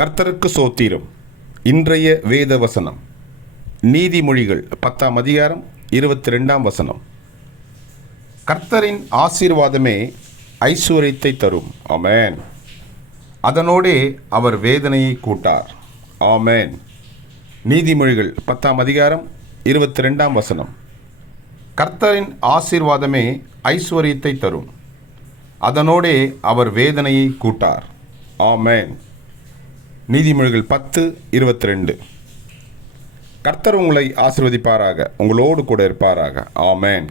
கர்த்தருக்கு சோத்திரம். இன்றைய வேத வசனம் நீதிமொழிகள் 10ஆம் அதிகாரம் 22ஆம் வசனம். கர்த்தரின் ஆசீர்வாதமே ஐஸ்வர்யத்தை தரும். ஆமென். அதனோடே அவர் வேதனையை கூட்டார். ஆமென். நீதிமொழிகள் 10ஆம் அதிகாரம் 22ஆம் வசனம். கர்த்தரின் ஆசீர்வாதமே ஐஸ்வர்யத்தை தரும், அதனோடே அவர் வேதனையை கூட்டார். ஆமென். நீதிமொழிகள் 10:22. கர்த்தர் உங்களை ஆசீர்வதிப்பாராக, உங்களோடு கூட இருப்பாராக. ஆமென்.